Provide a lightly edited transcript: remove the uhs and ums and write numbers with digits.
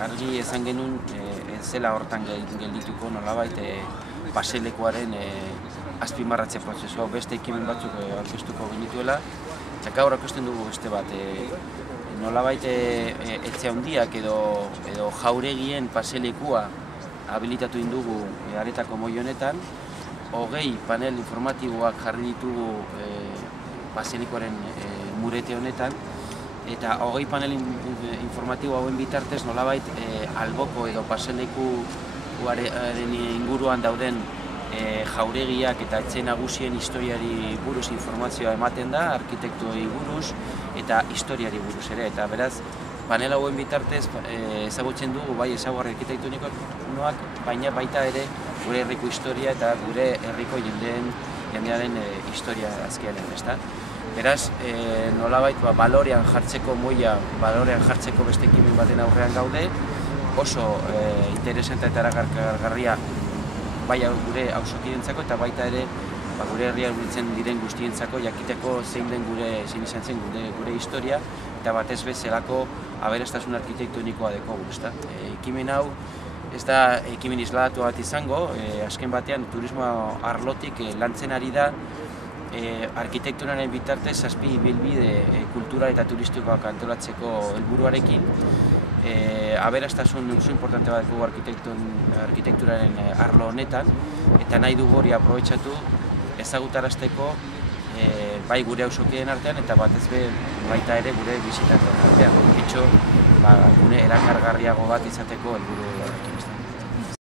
argi esan genuen ez zela hortan geldituko nolabait paselekuaren azpimarratze prozesua beste ekimen batzuk aurkeztuko genituela. Eta gaur aurkezten dugu beste bat, nolabait etxe handiak edo jauregien paselekua habilitatu indugu Aretako Moio honetan. 20 panel informatiboak jarri ditugu paselekuaren murete honetan. Eta 20 panel informatibo hauen bitartez nolabait alboko edo paselekuaren inguruan dauden jauregiak eta etxe nagusien historiari buruz informazioa ematen da, arkitektuei buruz eta historiari buruz ere. Eta beraz, panel hauen bitartez ezagutzen dugu bai ezaugarri arkitektonikoak, baina baita ere gure herriko historia eta gure herriko jendearen historia azkenean, ezta? Beraz, nolabait balorean jartzeko balorean jartzeko beste ekimen baten aurrean gaude, oso interesanta eta erakargarria bai gure auzokidentzako eta baita ere gure herria hurbiltzen diren guztientzako jakiteko zein izan zen gure historia eta batez bezalako aberastasun arkitektonikoa dekogu, ezta? Ekimen hau ez da ekimen isladatu bat izango, azken batean turismo arlotik lantzen ari da arkitekturaren bitartez 7 ibilbide kultural eta turistikoak antolatzeko helburuarekin. Aberastasun oso importante bat dugu arkitekturaren arlo honetan eta nahi dugu hori aprobetxatu ezagutarazteko bai gure auzokideen artean eta batez baita ere gure bisitantuen artean. Gune erakargarriago bat izateko helburuarekin.